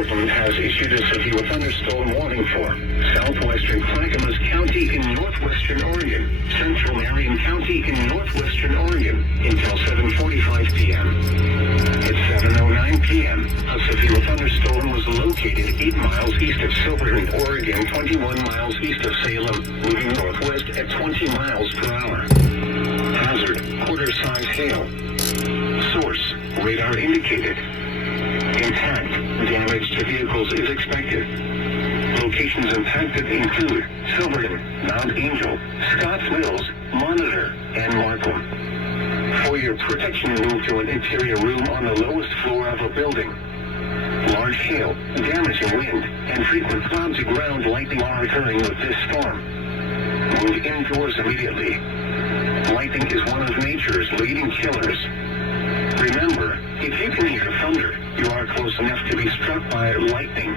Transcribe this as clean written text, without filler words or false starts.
Portland has issued a severe thunderstorm warning for southwestern Clackamas County in northwestern Oregon, central Marion County in northwestern Oregon until 7:45 p.m. At 7:09 p.m., a severe thunderstorm was located 8 miles east of Silverton, Oregon, 21 miles east of Salem, moving northwest at 20 miles per hour. Hazard, quarter-size hail. Source, radar indicated. Intact, damage to vehicles is expected. Locations impacted include Silverton, Mount Angel, Scotts Mills, Monitor, and Markham. For your protection, move to an interior room on the lowest floor of a building. Large hail, damaging wind, and frequent cloud-to-ground lightning are occurring with this storm. Move indoors immediately. Lightning is one of nature's leading killers. Remember, if you can hear thunder, you are close enough to be struck by lightning.